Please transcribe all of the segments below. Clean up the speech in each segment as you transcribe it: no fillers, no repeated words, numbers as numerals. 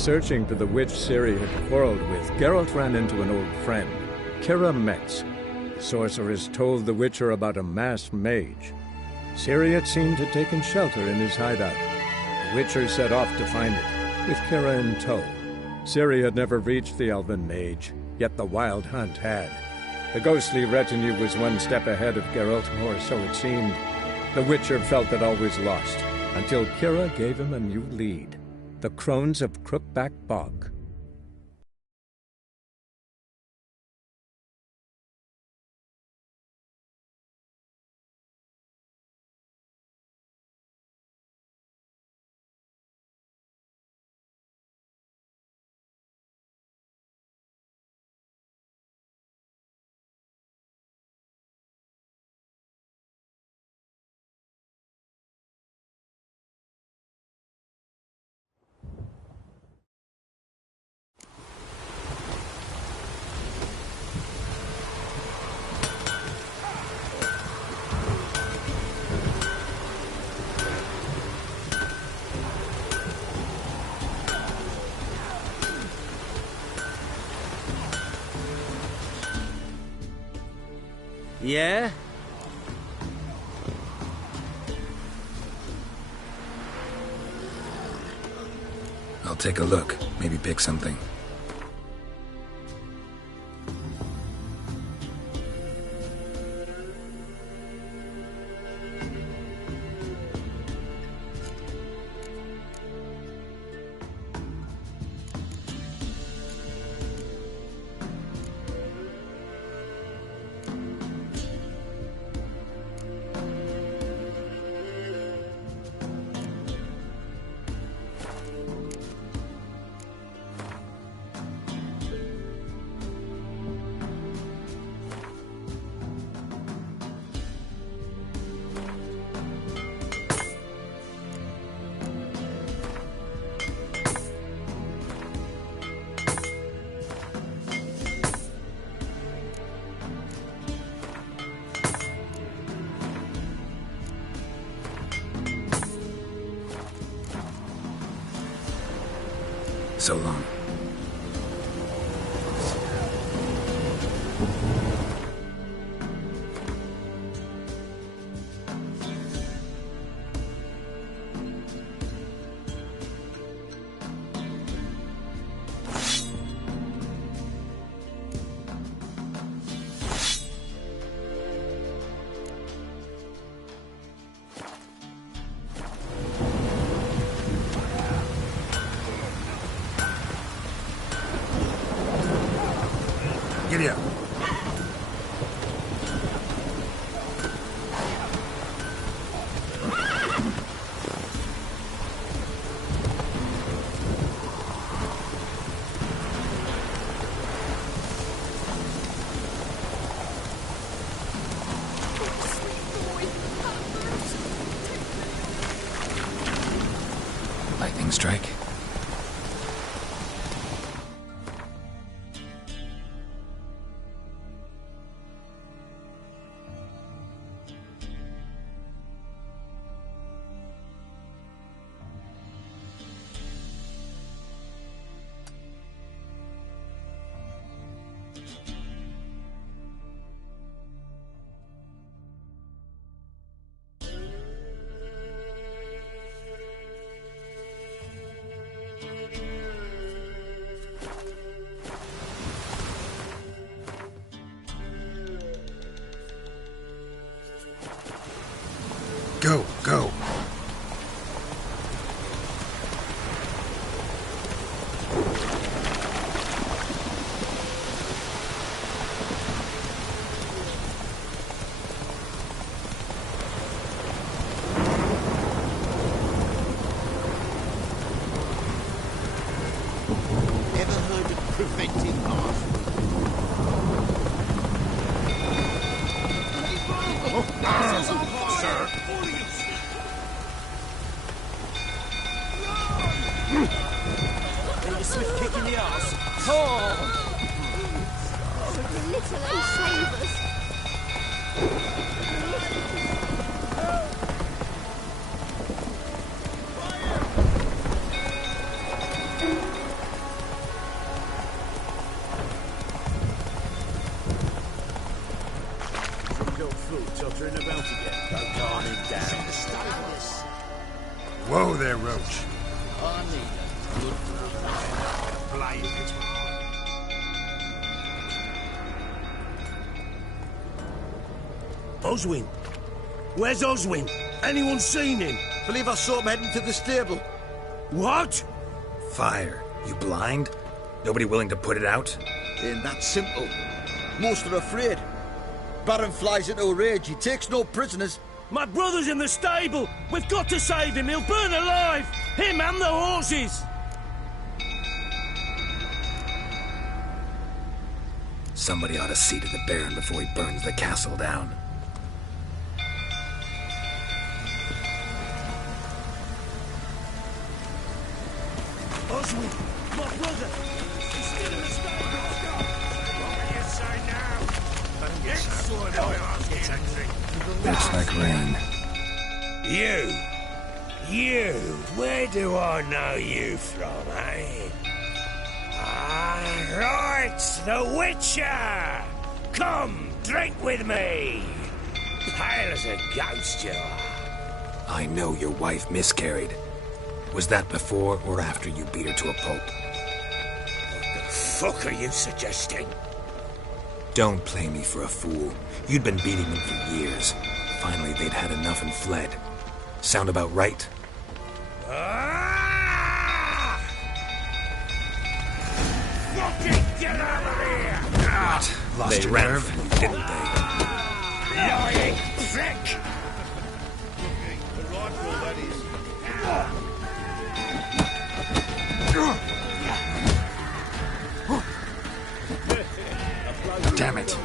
searching for the witch Ciri had quarreled with, Geralt ran into an old friend, Kira Metz. The sorceress told the Witcher about a masked mage. Ciri had seemed to have taken shelter in his hideout. The Witcher set off to find it, with Kira in tow. Ciri had never reached the elven mage, yet the wild hunt had. The ghostly retinue was one step ahead of Geralt, or so it seemed. The Witcher felt that all was lost, until Kira gave him a new lead. The Crones of Crookback Bog. Yeah? I'll take a look. Maybe pick something. So long. Giddy up. Lightning strike. Go, go. Ever heard of preventive art? Sir. Need a swift kick in the arse. Oh! Literally save us. Oswin? Where's Oswin? Anyone seen him? Believe I saw him heading to the stable. What? Fire. You blind? Nobody willing to put it out? Ain't that simple. Most are afraid. Baron flies into a rage. He takes no prisoners. My brother's in the stable. We've got to save him. He'll burn alive. Him and the horses. Somebody ought to see to the Baron before he burns the castle down. Oswin, my brother. He's still in the stable. What will you say now? Looks like rain. You, where do I know you from, eh? Ah, right, the Witcher! Come, drink with me! Pale as a ghost you are. I know your wife miscarried. Was that before or after you beat her to a pulp? What the fuck are you suggesting? Don't play me for a fool. You'd been beating them for years. Finally, they'd had enough and fled. Sound about right? Ah! Fucking get out of here! What? Lost They your ran nerve, from didn't they? Lying prick! Damn it.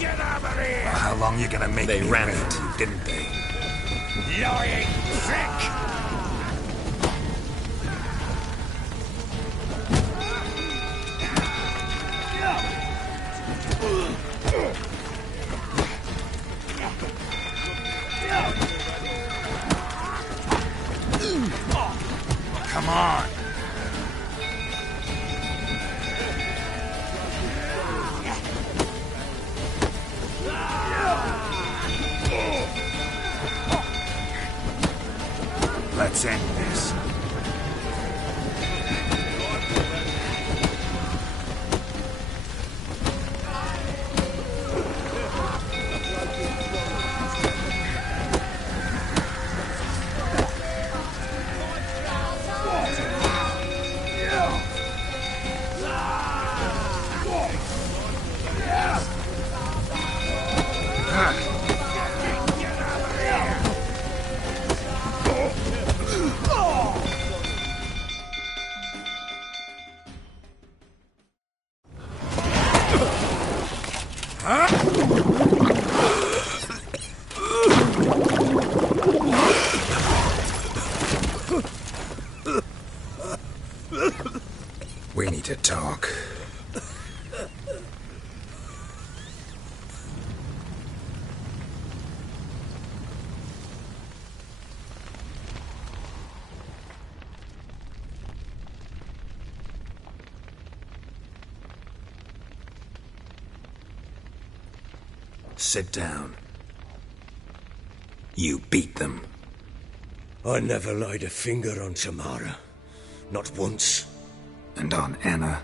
Get out of here! How long you gonna make They me ran wait, from you, didn't they? Lying prick! Come on. Let's end this. We need to talk. Sit down. You beat them. I never laid a finger on Tamara. Not once. And on Anna?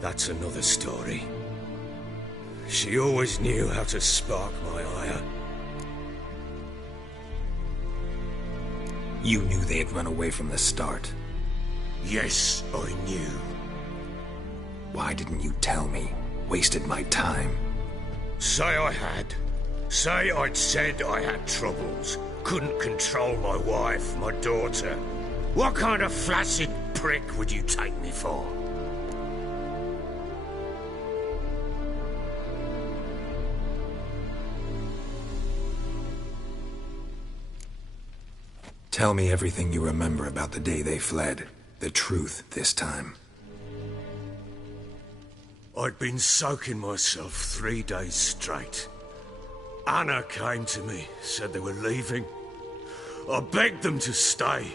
That's another story. She always knew how to spark my ire. You knew they had run away from the start. Yes, I knew. Why didn't you tell me? Wasted my time. Say I had. Say I'd said I had troubles. Couldn't control my wife, my daughter. What kind of flaccid prick would you take me for? Tell me everything you remember about the day they fled. The truth this time. I'd been soaking myself 3 days straight. Anna came to me, said they were leaving. I begged them to stay.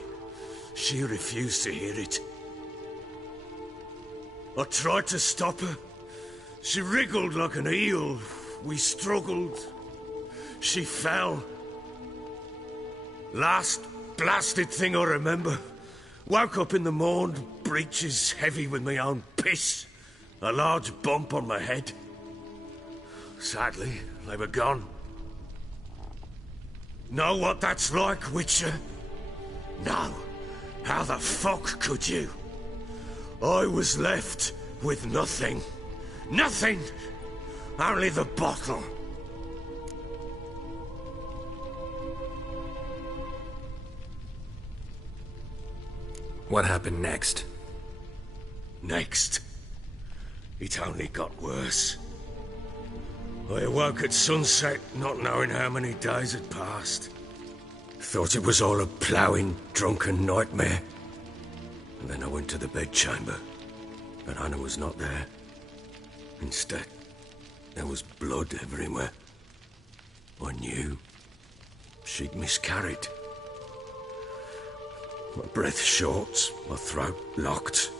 She refused to hear it. I tried to stop her. She wriggled like an eel. We struggled. She fell. Last blasted thing I remember. Woke up in the morn, breeches heavy with my own piss. A large bump on my head. Sadly, they were gone. Know what that's like, Witcher? No. How the fuck could you? I was left with nothing. Nothing! Only the bottle. What happened next? Next. It only got worse. I awoke at sunset, not knowing how many days had passed. Thought it was all a ploughing, drunken nightmare. And then I went to the bedchamber, but Anna was not there. Instead, there was blood everywhere. I knew she'd miscarried. My breath short, my throat locked.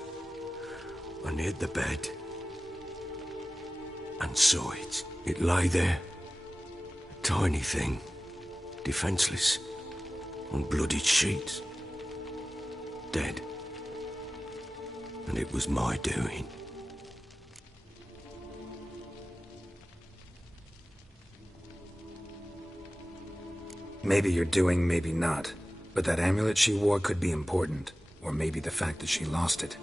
I neared the bed and saw it. It lay there, a tiny thing, defenseless, on bloodied sheets, dead. And it was my doing. Maybe you're doing, maybe not. But that amulet she wore could be important. Or maybe the fact that she lost it.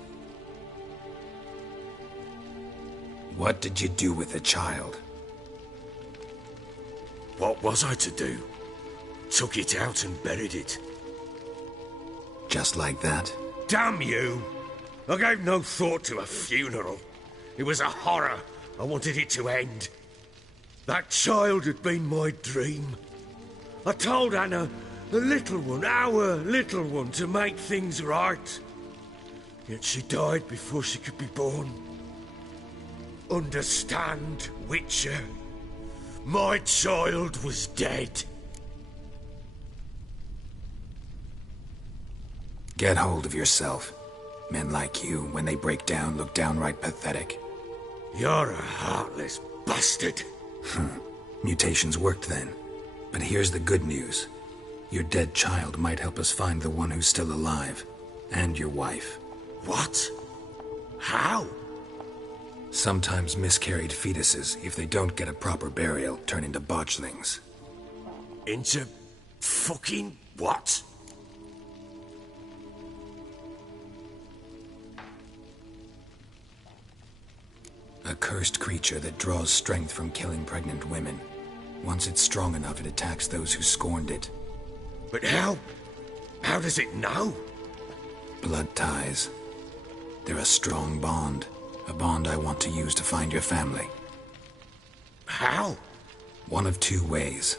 What did you do with the child? What was I to do? Took it out and buried it. Just like that? Damn you! I gave no thought to a funeral. It was a horror. I wanted it to end. That child had been my dream. I told Anna, the little one, our little one, to make things right. Yet she died before she could be born. Understand, Witcher? My child was dead. Get hold of yourself. Men like you, when they break down, look downright pathetic. You're a heartless bastard. Mutations worked then. But here's the good news. Your dead child might help us find the one who's still alive. And your wife. What? How? Sometimes miscarried fetuses, if they don't get a proper burial, turn into botchlings. Into fucking what? A cursed creature that draws strength from killing pregnant women. Once it's strong enough, it attacks those who scorned it. But how? How does it know? Blood ties. They're a strong bond. A bond I want to use to find your family. How? One of two ways.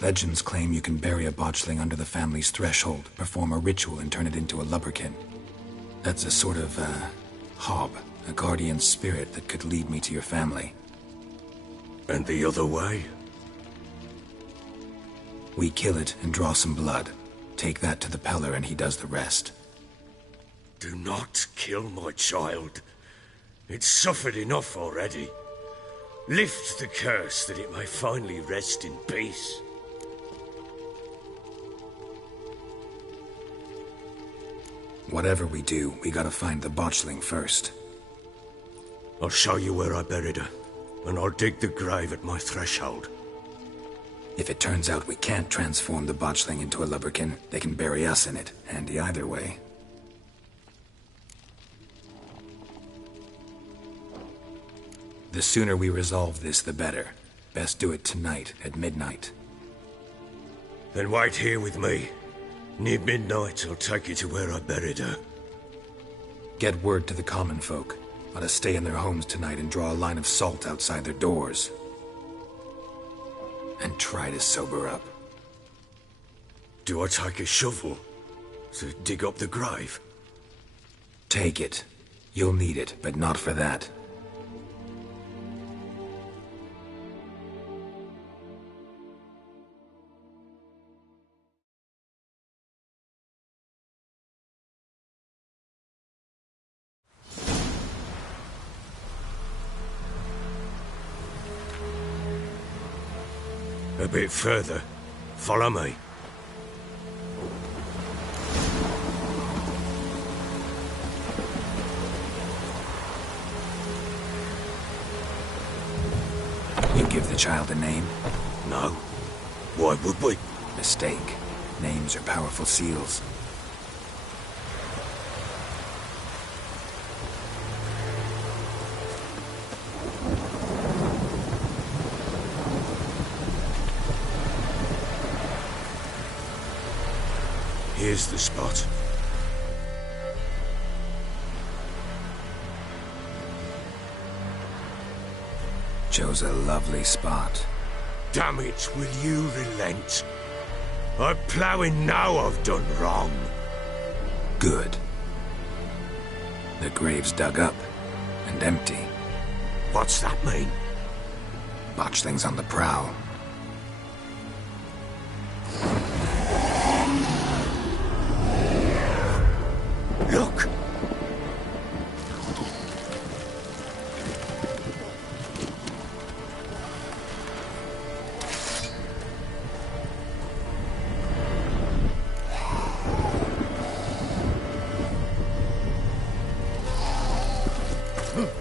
Legends claim you can bury a botchling under the family's threshold, perform a ritual, and turn it into a lubberkin. That's a sort of, hob, a guardian spirit that could lead me to your family. And the other way? We kill it and draw some blood. Take that to the Peller and he does the rest. Do not kill my child. It's suffered enough already. Lift the curse that it may finally rest in peace. Whatever we do, we gotta find the botchling first. I'll show you where I buried her, and I'll dig the grave at my threshold. If it turns out we can't transform the botchling into a lubberkin, they can bury us in it. Handy either way. The sooner we resolve this, the better. Best do it tonight, at midnight. Then wait here with me. Near midnight, I'll take you to where I buried her. Get word to the common folk. Let us stay in their homes tonight and draw a line of salt outside their doors. And try to sober up. Do I take a shovel to dig up the grave? Take it. You'll need it, but not for that. A bit further. Follow me. You give the child a name? No. Why would we? Mistake. Names are powerful seals. Here's the spot. Chose a lovely spot. Damn it, will you relent? I'm ploughing now I've done wrong. Good. The grave's dug up and empty. What's that mean? Botchling's on the prowl. Look!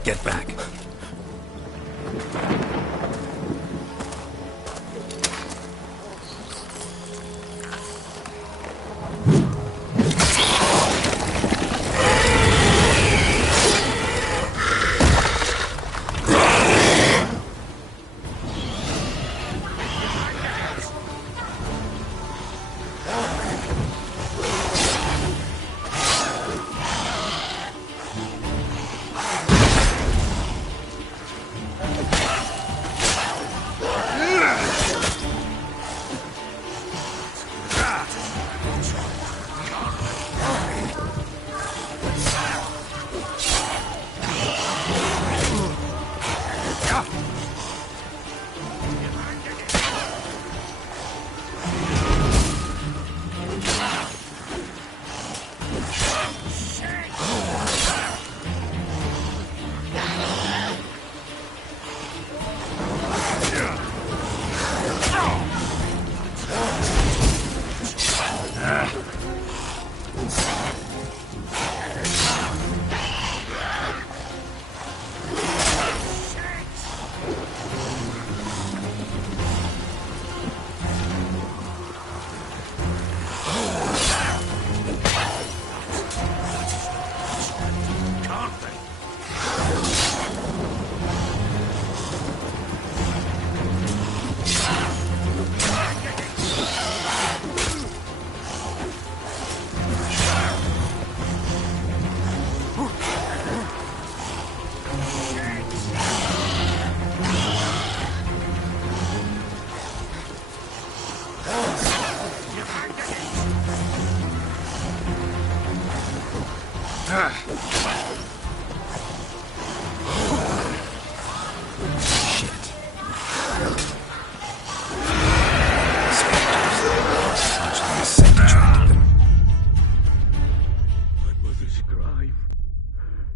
Get back.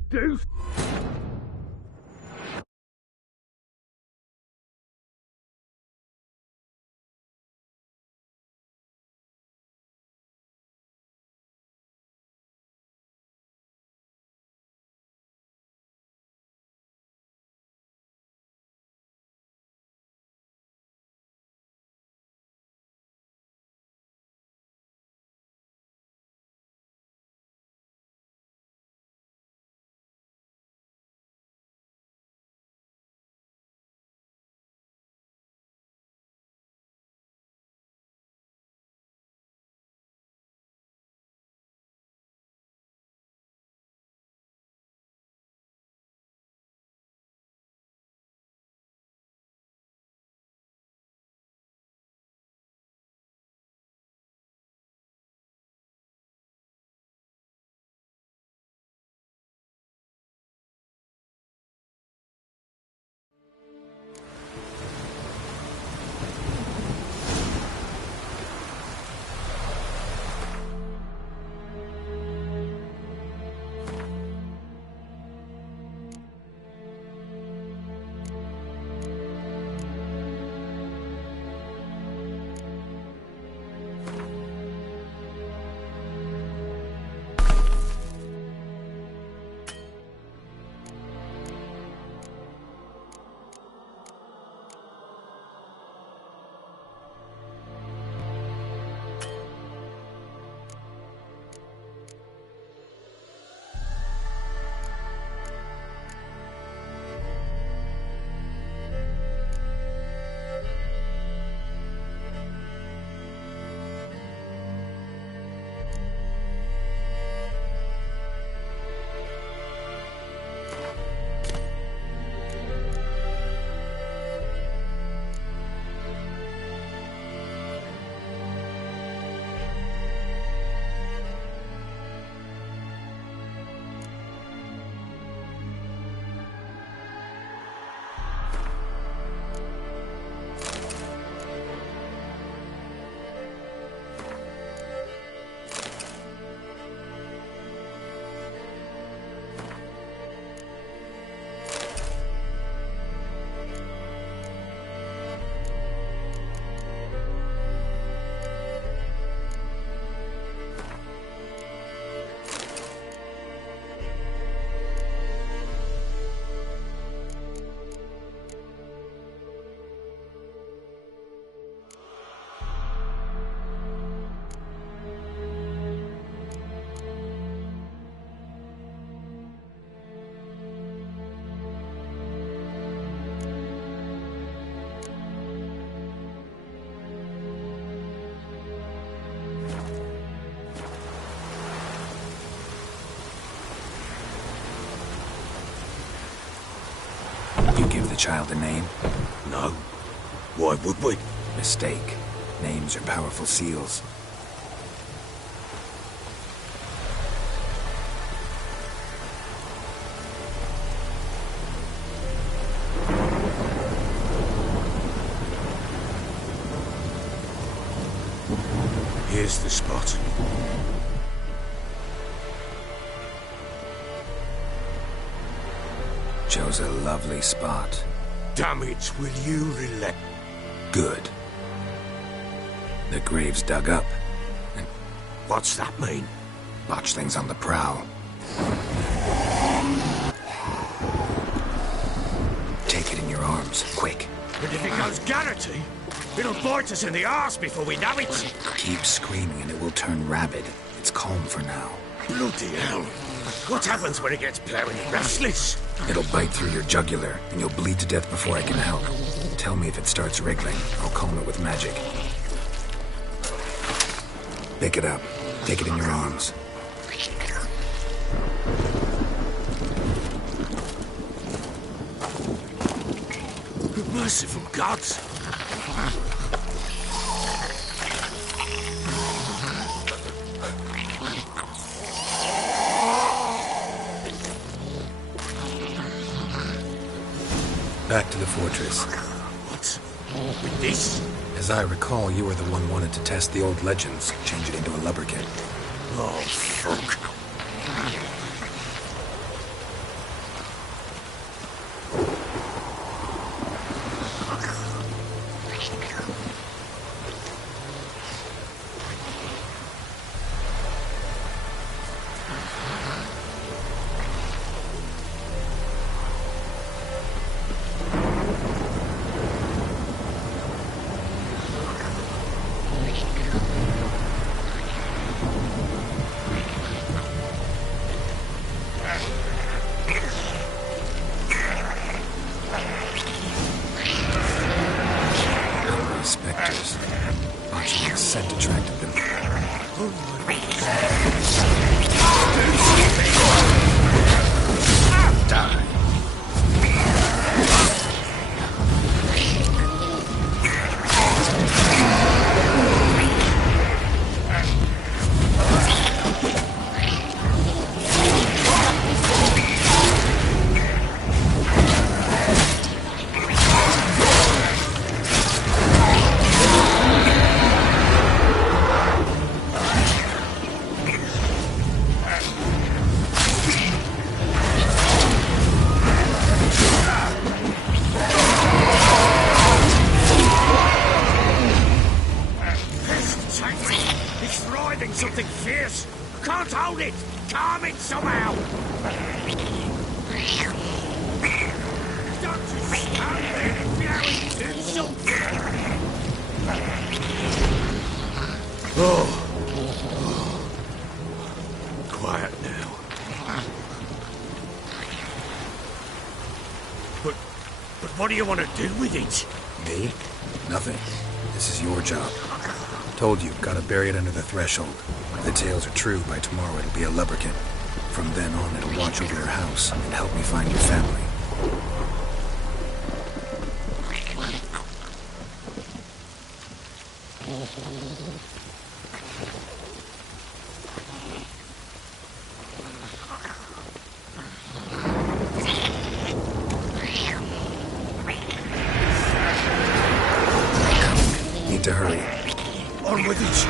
Do child a name? No. Why would we? Mistake. Names are powerful seals. Here's the spot. Chose a lovely spot. Damn it, will you relent? Good. The grave's dug up. And What's that mean? botchlings on the prowl. Take it in your arms, quick. And if it goes Garrity, it'll bite us in the arse before we know it. Keep screaming and it will turn rabid. It's calm for now. Bloody hell. What happens when it gets blowing restless? It'll bite through your jugular, and you'll bleed to death before I can help. Tell me if it starts wriggling. I'll calm it with magic. Pick it up. Take it in your arms. Merciful gods. Back to the fortress. What? With this? As I recall, you were the one wanted to test the old legends, change it into a lubberkin. Oh, fuck. Spectres. Botchling's scent attracted them. Die. It's writhing something fierce. Can't hold it. Calm it somehow. Don't you stand there and do something. Oh. Quiet now. But what do you want to do with it? Me? Nothing. This is your job. Told you, gotta bury it under the threshold. If the tales are true, by tomorrow it'll be a lubberkin. From then on, it'll watch over your house and help me find your family. Need to hurry. On with it.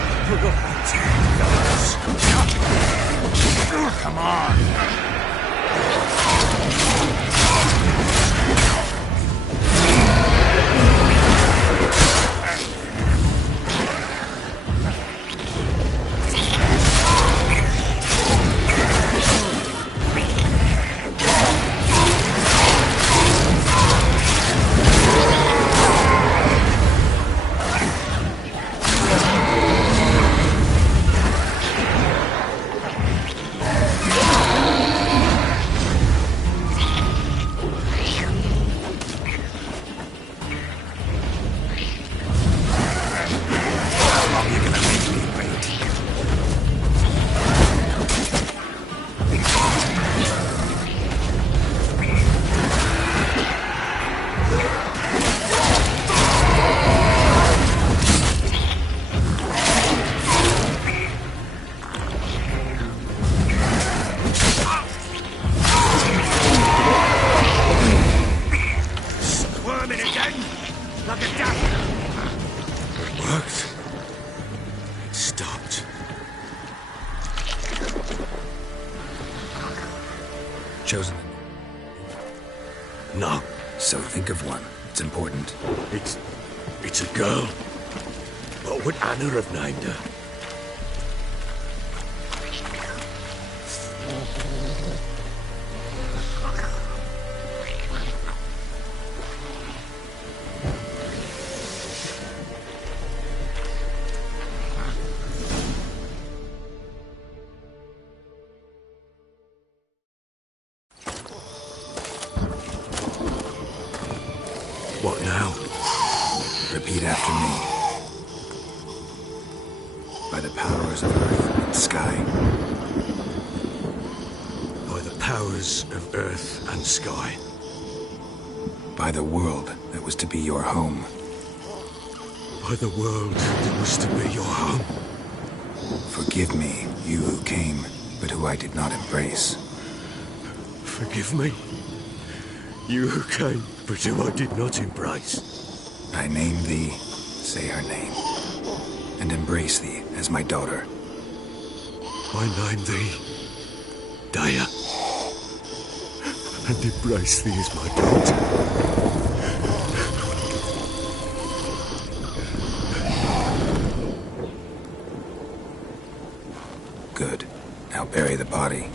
Come on. worked. It stopped. Chosen. No, So think of one. It's important. it's a girl. What would Anna have named her? What now? Repeat after me. By the powers of earth and sky. By the powers of earth and sky. By the world that was to be your home. By the world that was to be your home. Forgive me, you who came, but who I did not embrace. Forgive me. You who came, but who I did not embrace. I name thee, say her name, and embrace thee as my daughter. I name thee Daya, and embrace thee as my daughter. Good. Now bury the body.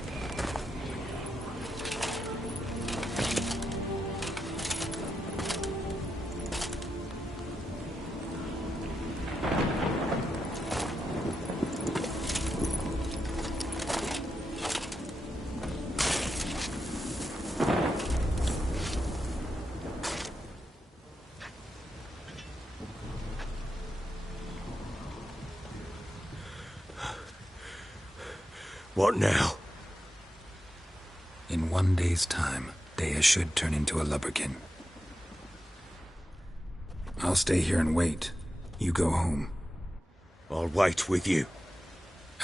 What now? In 1 day's time, Daya should turn into a lubberkin. I'll stay here and wait. You go home. I'll wait with you.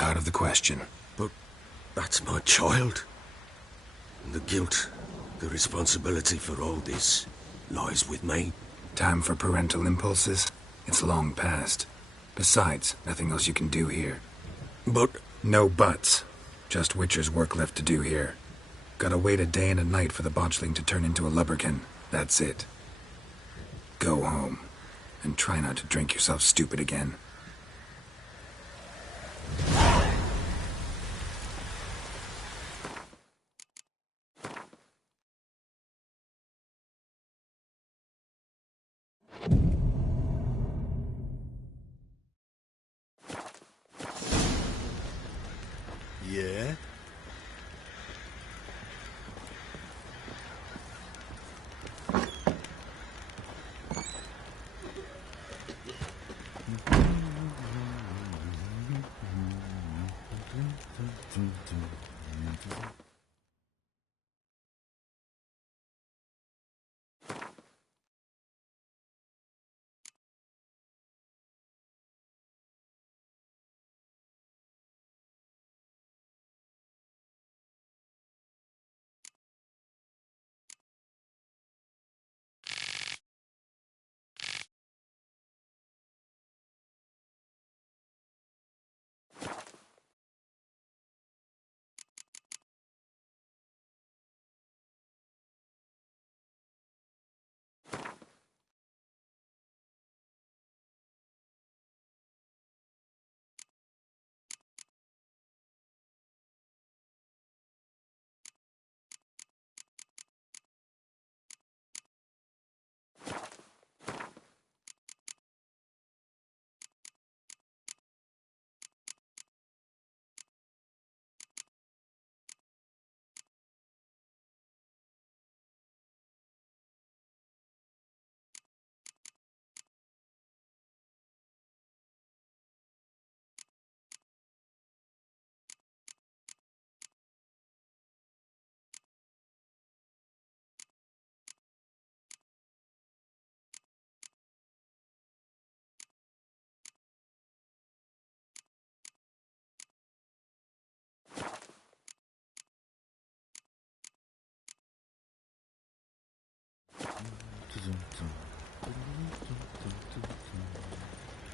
Out of the question. But that's my child. And the guilt, the responsibility for all this lies with me. Time for parental impulses? It's long past. Besides, nothing else you can do here. But No buts. Just Witcher's work left to do here. Gotta wait a day and a night for the botchling to turn into a lubberkin. That's it. Go home. And try not to drink yourself stupid again. Yeah?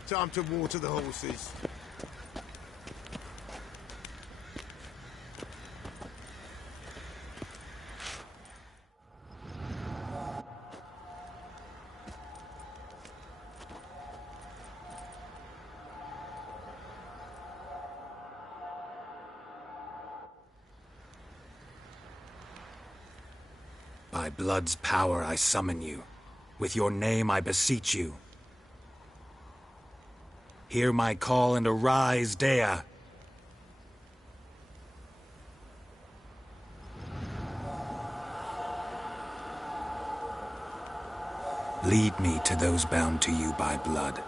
Time to water the horses. By blood's power I summon you. With your name I beseech you. Hear my call and arise, Dea. Lead me to those bound to you by blood.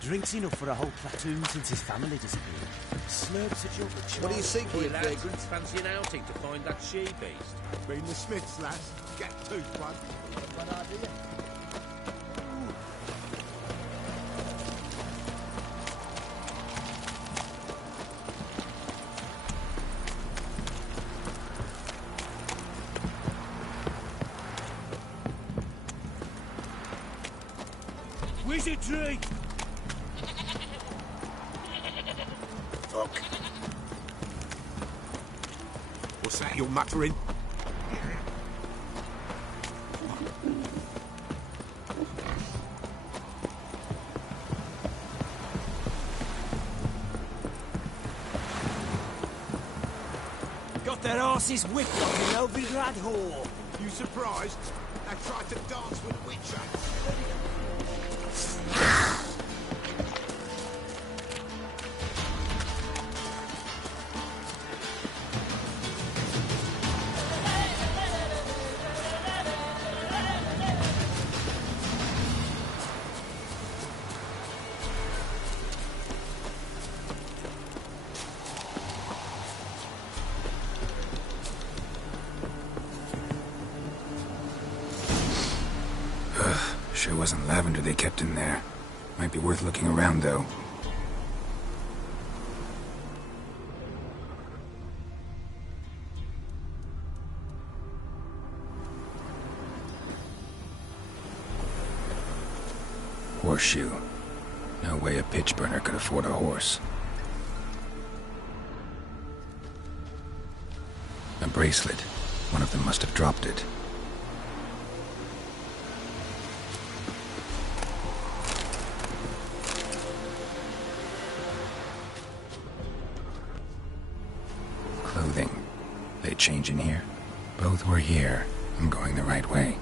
Drinks enough for a whole platoon since his family disappeared. Slurps a joke of What do you think Boy, here, lads, vagrants? fancy an outing to find that she-beast? Been the Smiths, lads. Get tooth one. Bad idea. Where's your drink? Fuck. What's that you're muttering? Got their asses whipped on the Novigrad whore. You surprised? I tried to dance with a witcher. Sure wasn't lavender they kept in there. Might be worth looking around, though. Horseshoe. No way a pitch burner could afford a horse. A bracelet. One of them must have dropped it. Clothing. They change in here? Both were here. I'm going the right way.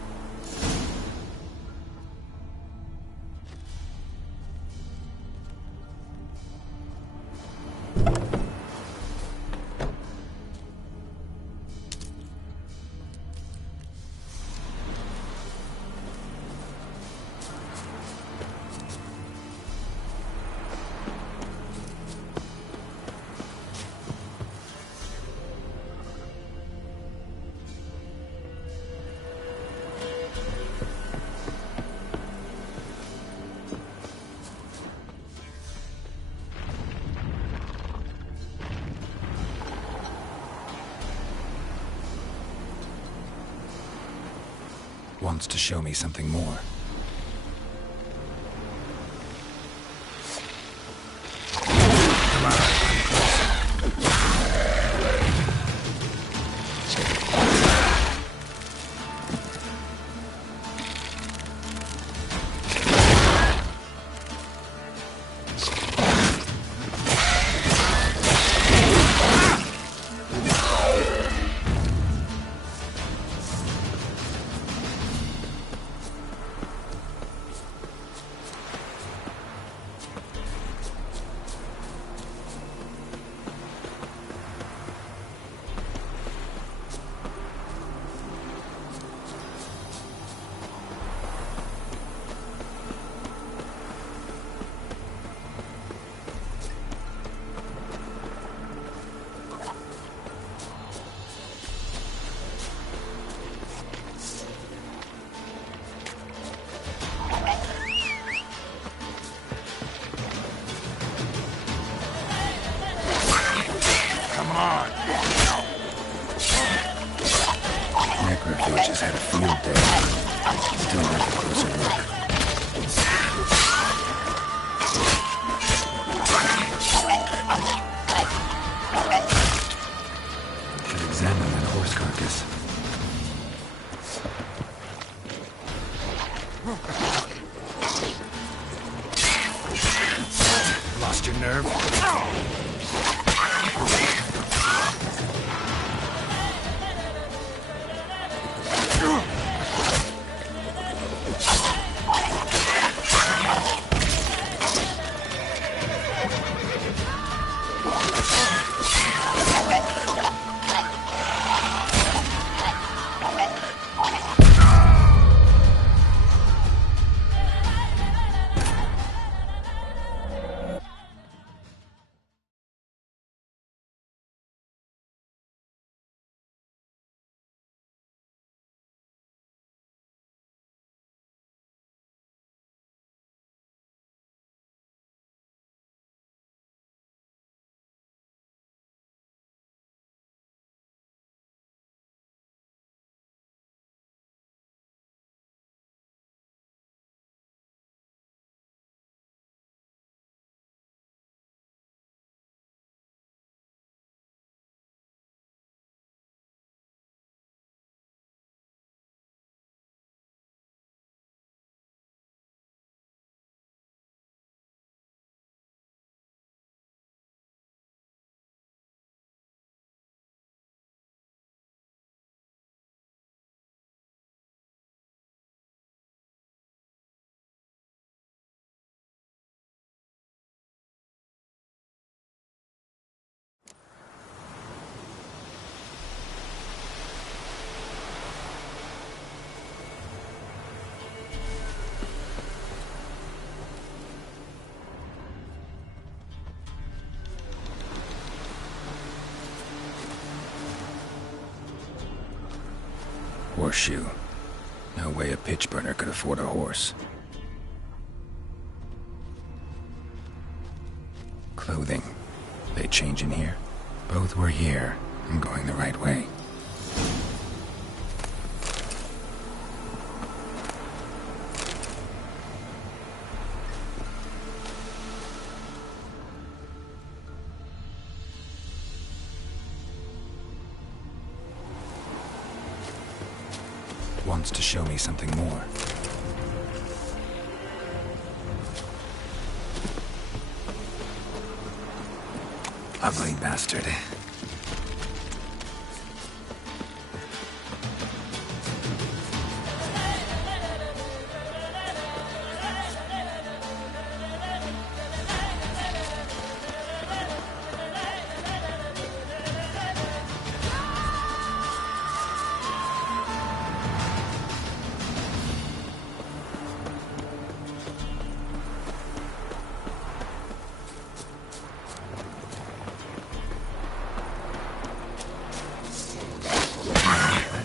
Wants to show me something more. Necrophages had a field day. Still worth a closer look. Should examine that horse carcass. Lost your nerve? Horseshoe. No way a pitch burner could afford a horse. Clothing. They change in here? Both were here. I'm going the right way. Wants to show me something more. Ugly bastard.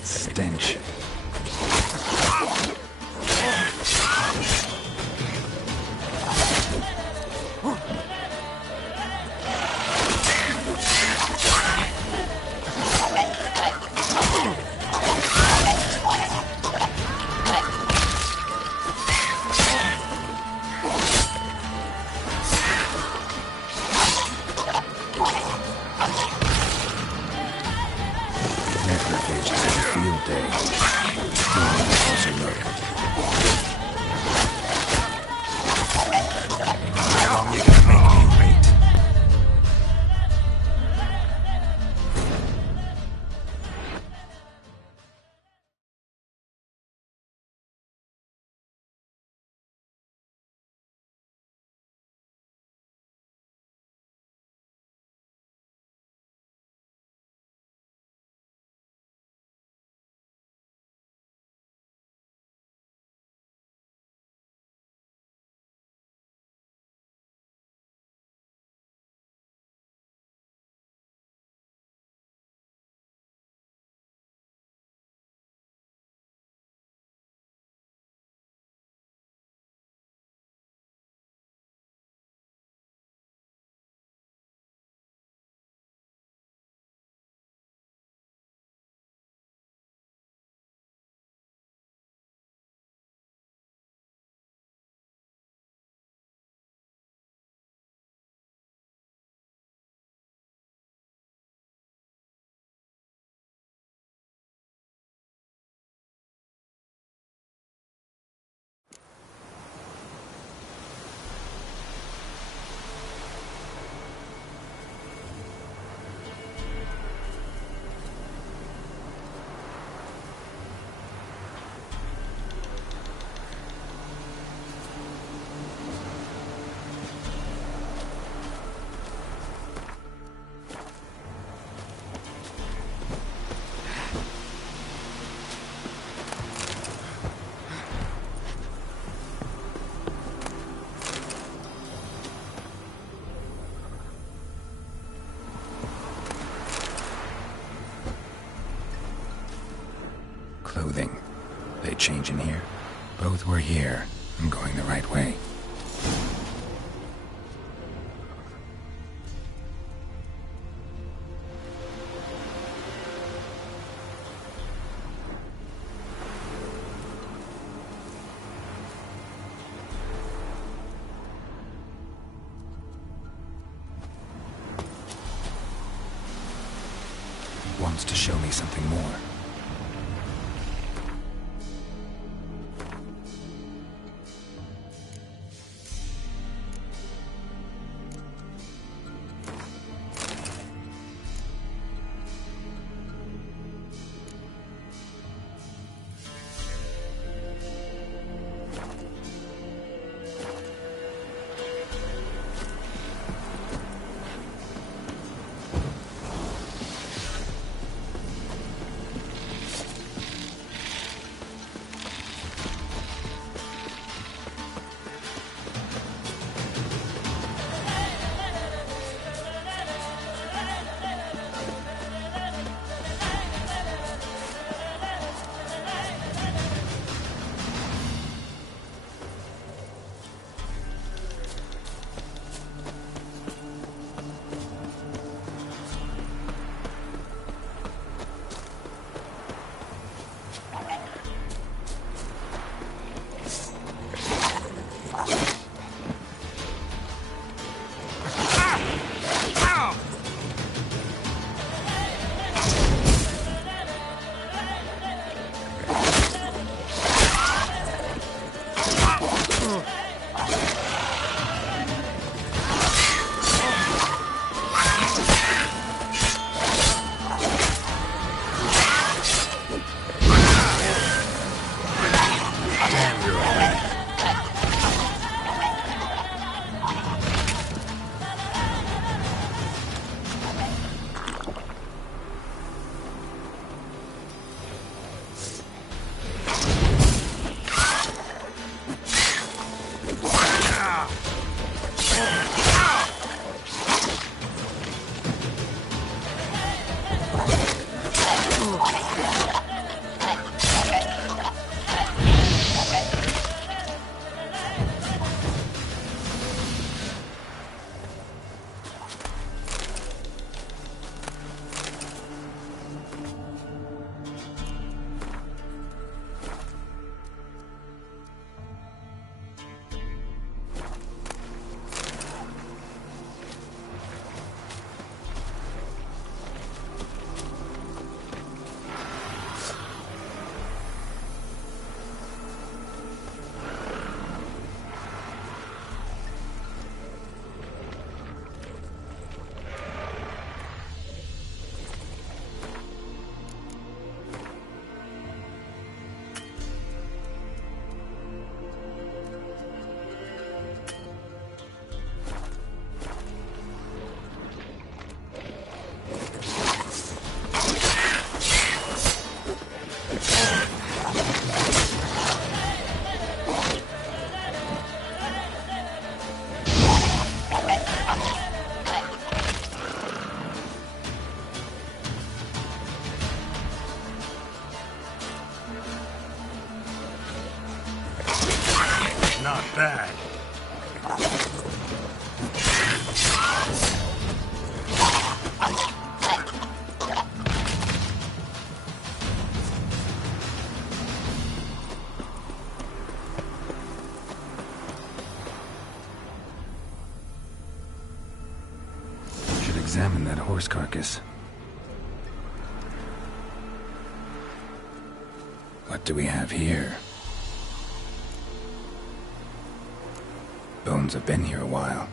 Stench. Field day. How long you gonna make me? Clothing. They change in here? Both were here. I'm going the right way. Wants to show me something more. Not bad. Should examine that horse carcass. What do we have here? Bones have been here a while.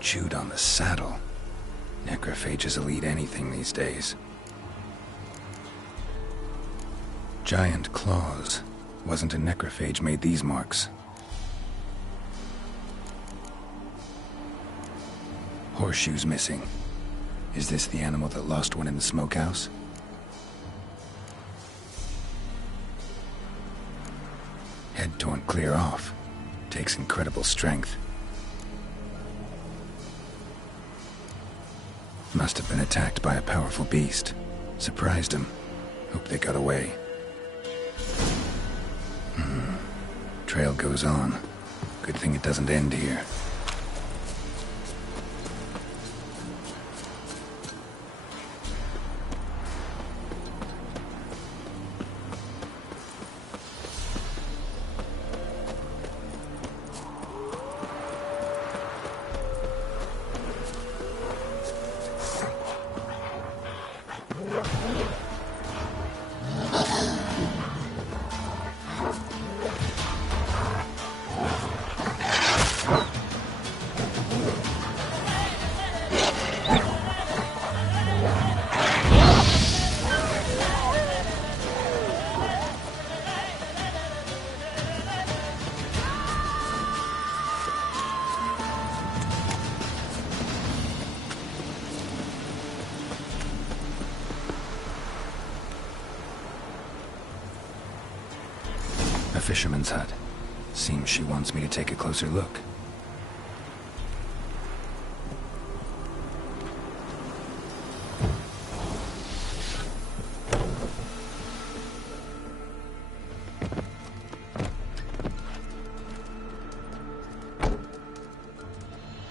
Chewed on the saddle. Necrophages will eat anything these days. Giant claws. Wasn't a necrophage made these marks. Horseshoes missing. Is this the animal that lost one in the smokehouse? Head torn clear off. Takes incredible strength. Must have been attacked by a powerful beast. Surprised him. Hope they got away. Trail goes on. Good thing it doesn't end here. A fisherman's hut. Seems she wants me to take a closer look.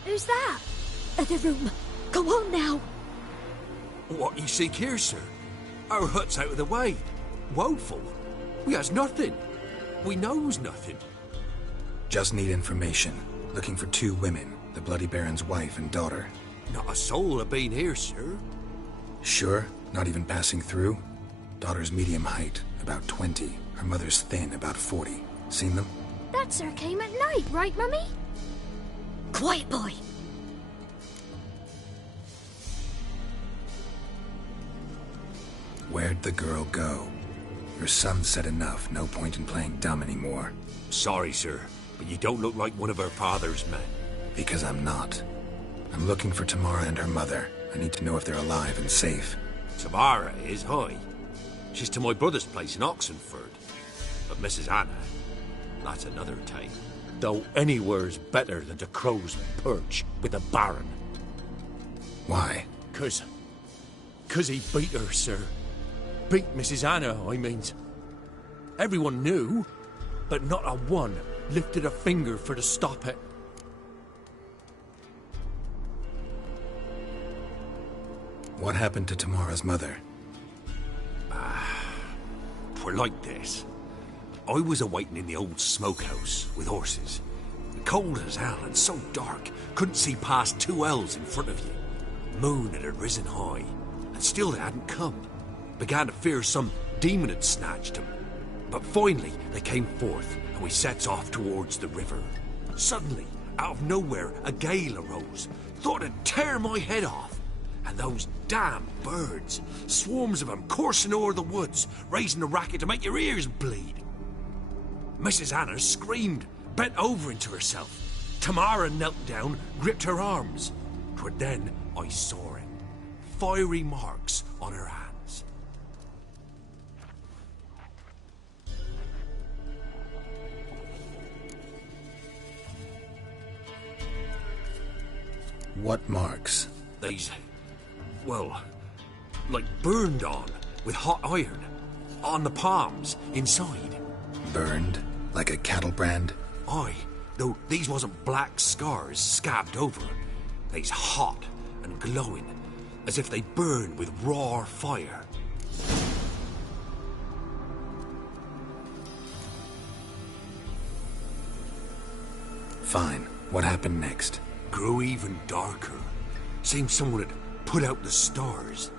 Who's that? Other room. Go on now. What you seek here, sir? Our hut's out of the way. Woeful. We has nothing. We knows nothing. Just need information. Looking for 2 women, the Bloody Baron's wife and daughter. Not a soul have been here, sir. Sure? Not even passing through? Daughter's medium height, about 20. Her mother's thin, about 40. Seen them? That sir came at night, right, Mummy? Quiet, boy. Where'd the girl go? Your son said enough. No point in playing dumb anymore. Sorry, sir, but you don't look like one of her father's men. Because I'm not. I'm looking for Tamara and her mother. I need to know if they're alive and safe. Tamara is, hi. She's to my brother's place in Oxenford. But Mrs. Anna, that's another tale. Though anywhere's better than the crow's perch with the Baron. Why? 'Cause he beat her, sir. Beat Mrs. Anna, I means. Everyone knew, but not a one lifted a finger for to stop it. What happened to Tamara's mother? Twere like this. I was awaiting in the old smokehouse with horses. Cold as hell and so dark, couldn't see past 2 ells in front of you. Moon had risen high, and still they hadn't come. Began to fear some demon had snatched him. But finally they came forth, and we sets off towards the river. Suddenly, out of nowhere, a gale arose. Thought it'd tear my head off. And those damn birds, swarms of them coursing o'er the woods, raising a racket to make your ears bleed. Mrs. Anna screamed, bent over into herself. Tamara knelt down, gripped her arms. 'Twere then I saw it. Fiery marks on her hands. What marks? These, well, like burned on with hot iron. On the palms, inside. Burned? Like a cattle brand? Aye, though these wasn't black scars scabbed over. They's hot and glowing, as if they burned with raw fire. Fine. What happened next? Grew even darker. Seemed someone had put out the stars.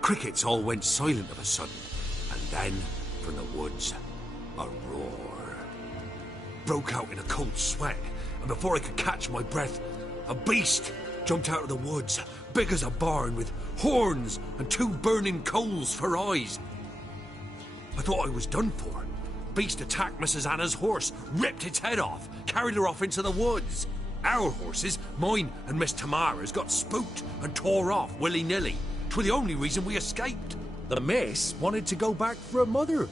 Crickets all went silent of a sudden, and then, from the woods, a roar. Broke out in a cold sweat, and before I could catch my breath, a beast jumped out of the woods, big as a barn, with horns and 2 burning coals for eyes. I thought I was done for. Beast attacked Mrs. Anna's horse, ripped its head off, carried her off into the woods. Our horses, mine and Miss Tamara's, got spooked and tore off willy-nilly. 'Twere the only reason we escaped. The miss wanted to go back for her mother,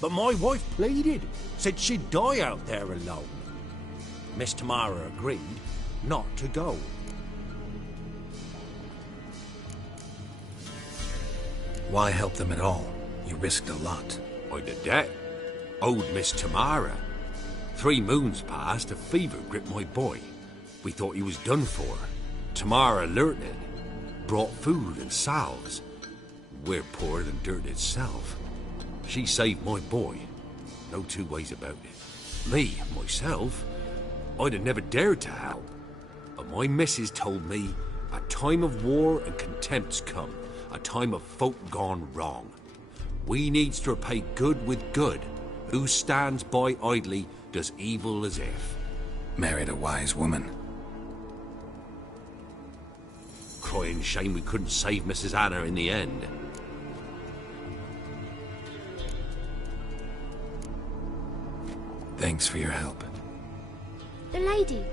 but my wife pleaded, said she'd die out there alone. Miss Tamara agreed not to go. Why help them at all? You risked a lot. I did that. Owed Miss Tamara. 3 moons passed, a fever gripped my boy. We thought he was done for. Tamara alerted, brought food and salves. We're poorer than dirt itself. She saved my boy. No 2 ways about it. Me, myself, I'd have never dared to help. But my missus told me a time of war and contempt's come. A time of folk gone wrong. We needs to repay good with good. Who stands by idly does evil as if. Married a wise woman. Crying shame we couldn't save Mrs. Anna in the end. Thanks for your help. The lady.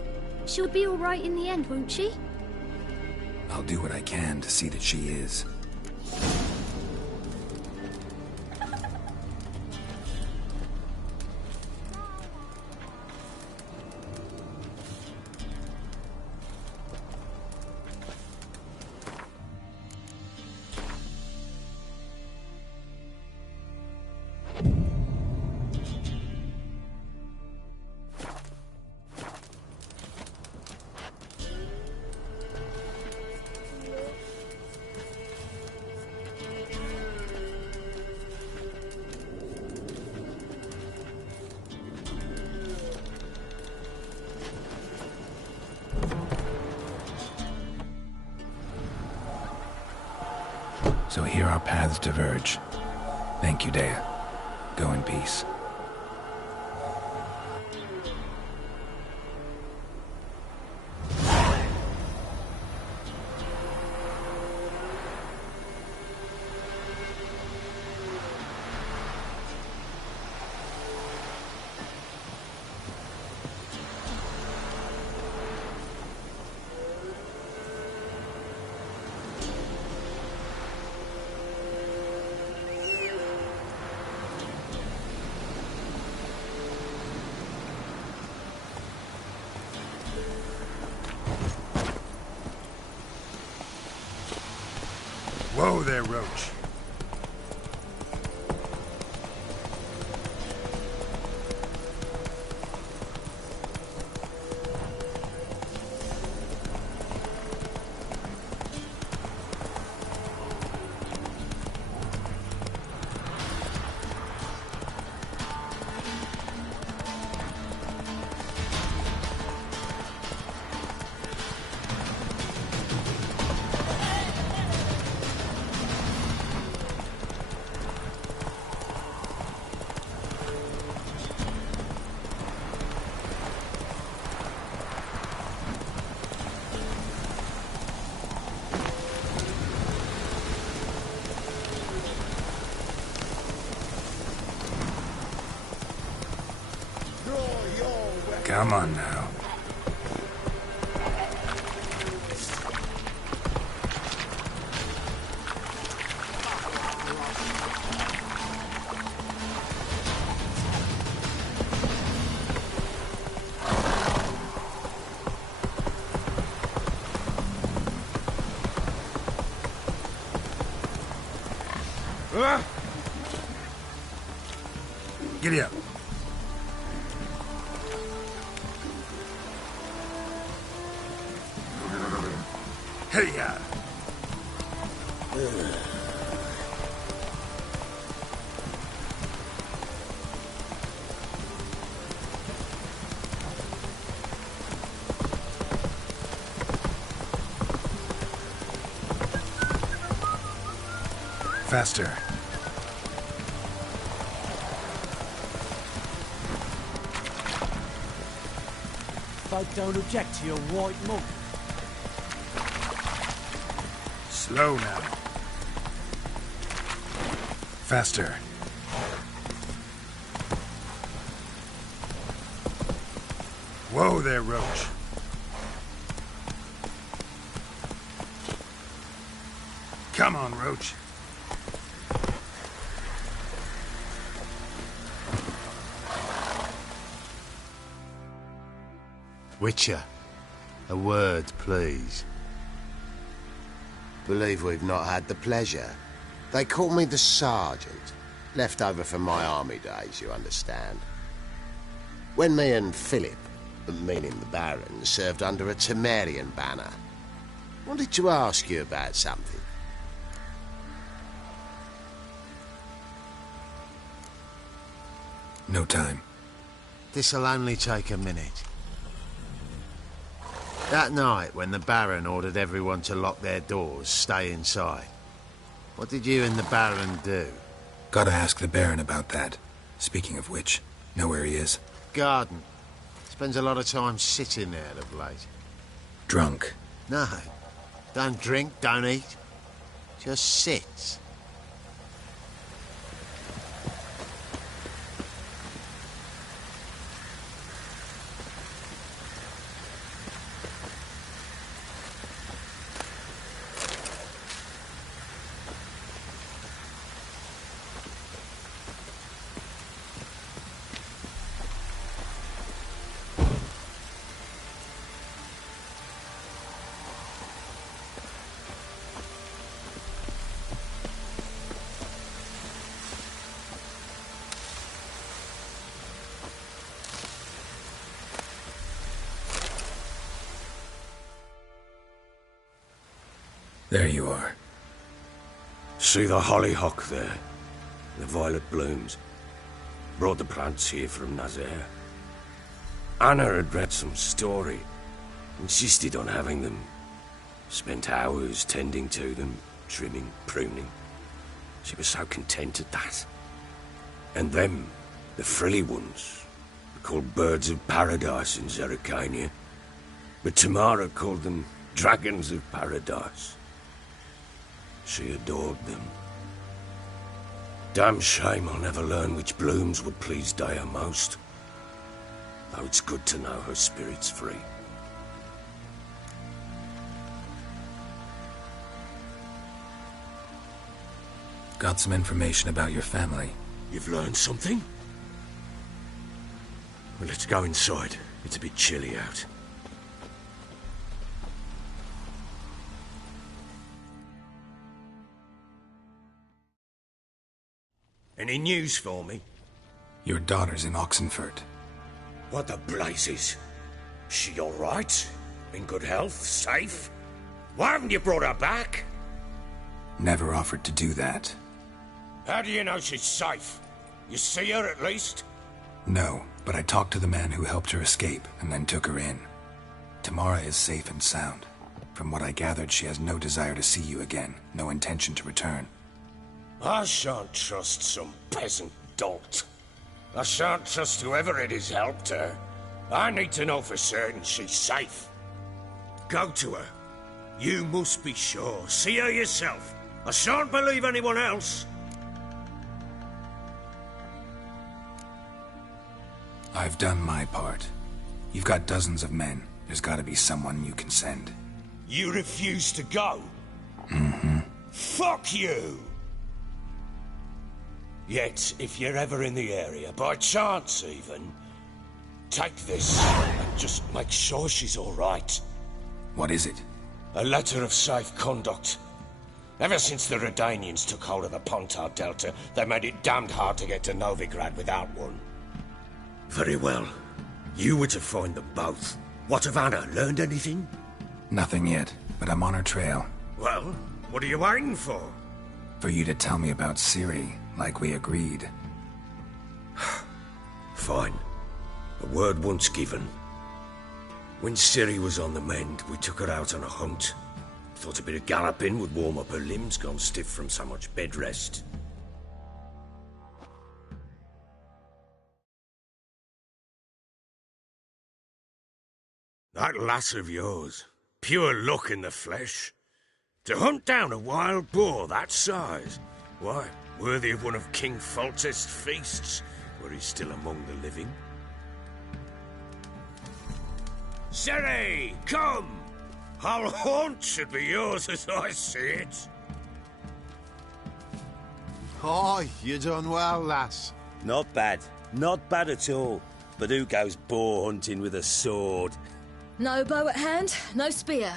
She'll be all right in the end, won't she? I'll do what I can to see that she is. So here our paths diverge. Thank you, Dea. Go in peace. Whoa there, Roach. Come on now. Giddy up. Hey, ya. Faster. Folk don't object to your white monk. Slow now. Faster. Whoa there, Roach. Come on, Roach. Witcher, a word, please. Believe we've not had the pleasure. They call me the Sergeant. Left over from my army days, you understand. When me and Philip, meaning the Baron, served under a Temerian banner. Wanted to ask you about something. No time. This'll only take a minute. That night, when the Baron ordered everyone to lock their doors, stay inside, what did you and the Baron do? Gotta ask the Baron about that. Speaking of which, know where he is? Garden. Spends a lot of time sitting there of late. Drunk. No. Don't drink, don't eat. Just sits. There you are. See the hollyhock there? The violet blooms. Brought the plants here from Nazare. Anna had read some story. Insisted on having them. Spent hours tending to them, trimming, pruning. She was so content at that. And them, the frilly ones, were called birds of paradise in Zerrikania. But Tamara called them dragons of paradise. She adored them. Damn shame I'll never learn which blooms would please Dea most. Though it's good to know her spirit's free. Got some information about your family. You've learned something? Well, let's go inside. It's a bit chilly out. Any news for me? Your daughter's in Oxenfurt. What the blazes? She all right? In good health? Safe? Why haven't you brought her back? Never offered to do that. How do you know she's safe? You see her at least? No, but I talked to the man who helped her escape and then took her in. Tamara is safe and sound. From what I gathered, she has no desire to see you again, no intention to return. I shan't trust some peasant dolt. I shan't trust whoever it is helped her. I need to know for certain she's safe. Go to her. You must be sure. See her yourself. I shan't believe anyone else. I've done my part. You've got dozens of men. There's gotta be someone you can send. You refuse to go? Mm-hmm. Fuck you! Yet, if you're ever in the area, by chance even, take this and just make sure she's all right. What is it? A letter of safe conduct. Ever since the Redanians took hold of the Pontar Delta, they made it damned hard to get to Novigrad without one. Very well. You were to find them both. What of Anna? Learned anything? Nothing yet, but I'm on her trail. Well, what are you waiting for? For you to tell me about Ciri, like we agreed. Fine. A word once given. When Ciri was on the mend, we took her out on a hunt. Thought a bit of galloping would warm up her limbs, gone stiff from so much bed rest. That lass of yours, pure luck in the flesh. To hunt down a wild boar that size, why, worthy of one of King Foltest's feasts, where he's still among the living. Ciri, come! Our haunt should be yours as I see it. Oh, you done well, lass. Not bad. Not bad at all. But who goes boar hunting with a sword? No bow at hand, no spear.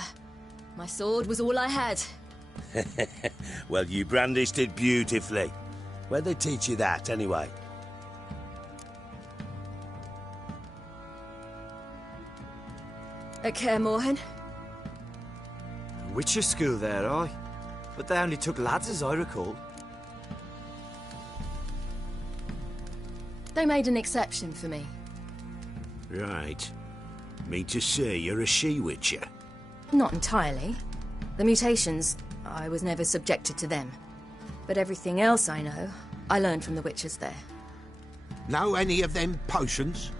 My sword was all I had. Well, you brandished it beautifully. Where'd they teach you that, anyway? At Kaer Morhen. Witcher school there, aye. But they only took lads, as I recall. They made an exception for me. Right. Mean to say you're a she-witcher? Not entirely. The mutations, I was never subjected to them. But everything else I know, I learned from the witches there. Know any of them potions?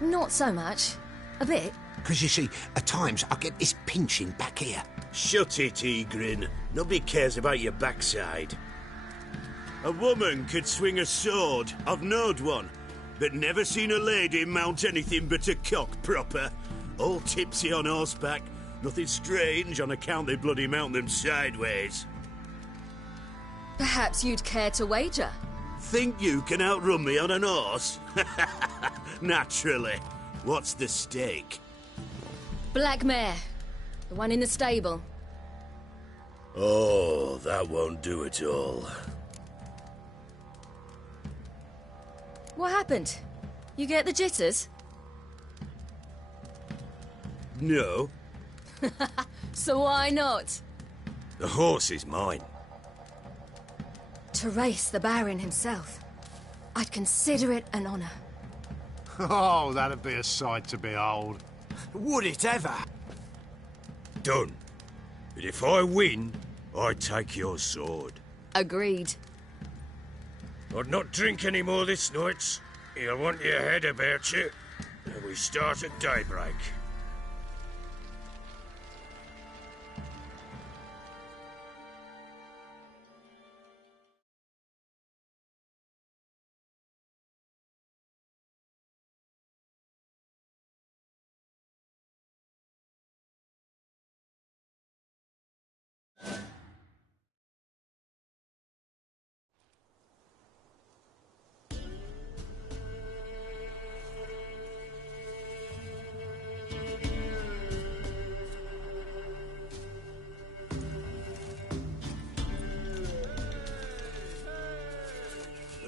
Not so much. A bit. Because you see, at times I get this pinching back here. Shut it, Egrin. Nobody cares about your backside. A woman could swing a sword. I've knowed one. But never seen a lady mount anything but a cock proper. All tipsy on horseback. Nothing strange on account they bloody mount them sideways. Perhaps you'd care to wager? Think you can outrun me on an horse? Naturally. What's the stake? Black mare. The one in the stable. Oh, that won't do it all. What happened? You get the jitters? No. So why not? The horse is mine. To race the Baron himself. I'd consider it an honor. Oh, that'd be a sight to behold. Would it ever? Done. But if I win, I take your sword. Agreed. I'd not drink any more this night. You'll want your head about you. And we start at daybreak.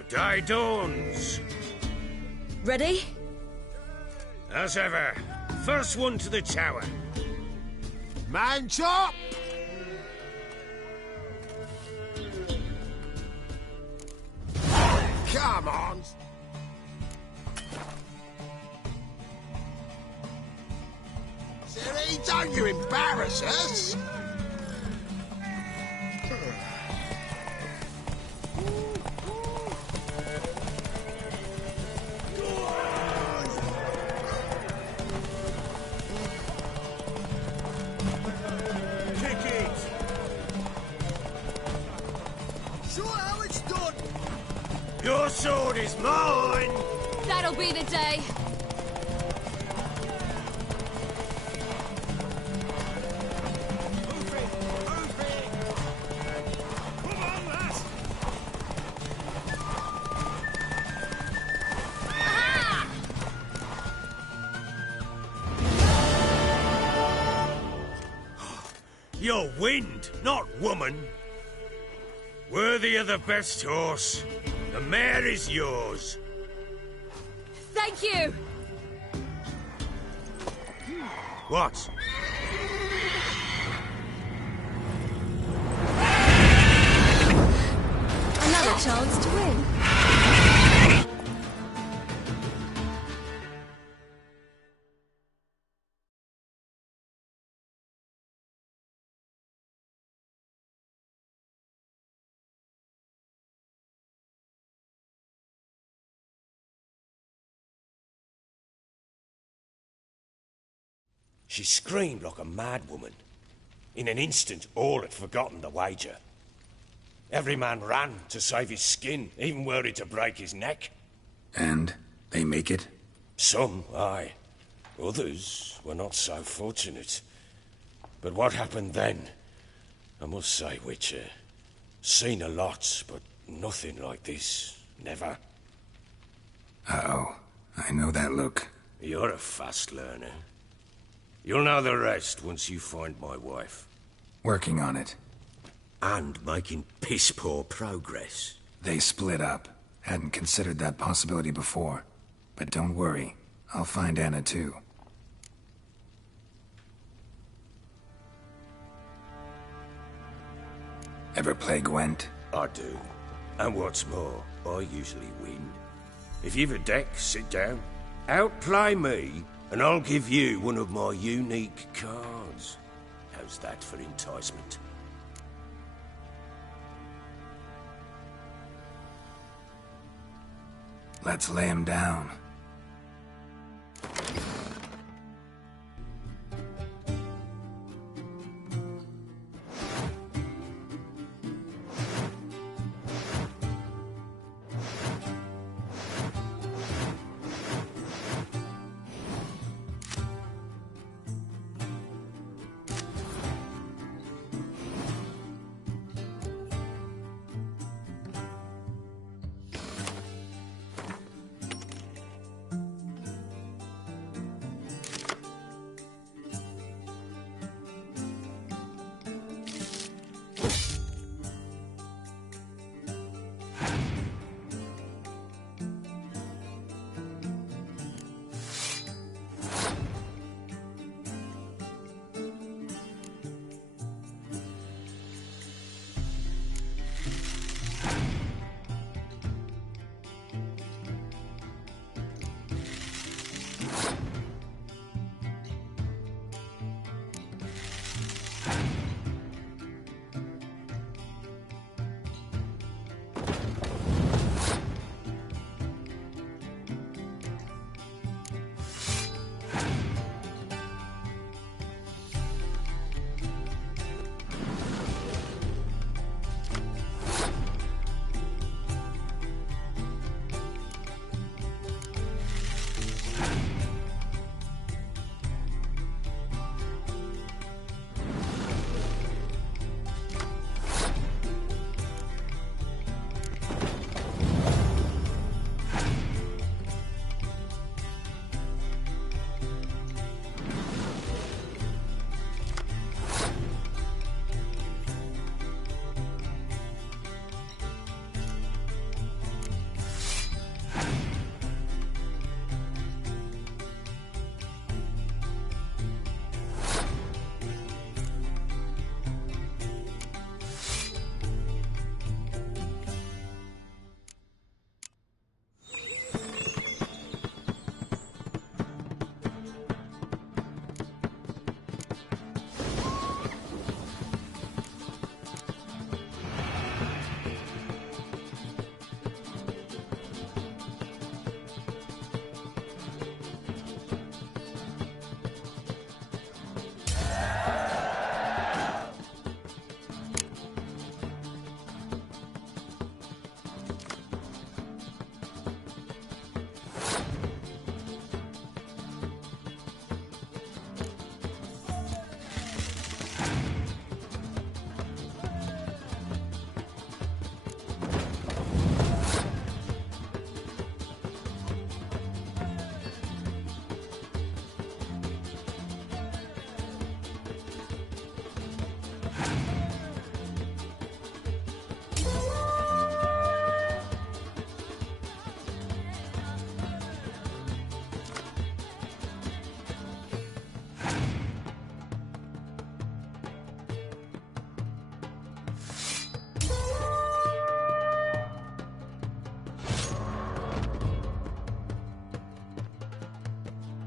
Day dawns. Ready? As ever. First one to the tower. Man chop! Come on! Siri, don't you embarrass us! Your sword is mine! That'll be the day. Move it! Move it! Come on, lass! You're wind, not woman. Worthy of the best horse. The mare is yours. Thank you! What? Another chance to win. She screamed like a mad woman. In an instant, all had forgotten the wager. Every man ran to save his skin, even were it to break his neck. And they make it? Some, aye. Others were not so fortunate. But what happened then? I must say, Witcher, seen a lot, but nothing like this. Never. Uh-oh. I know that look. You're a fast learner. You'll know the rest once you find my wife. Working on it. and making piss-poor progress. They split up. Hadn't considered that possibility before. But don't worry, I'll find Anna too. Ever play Gwent? I do. And what's more, I usually win. If you've a deck, sit down. Outplay me, and I'll give you one of my unique cards. How's that for enticement? Let's lay him down.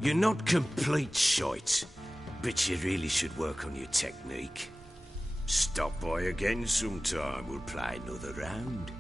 You're not complete shite, but you really should work on your technique. Stop by again sometime, we'll play another round.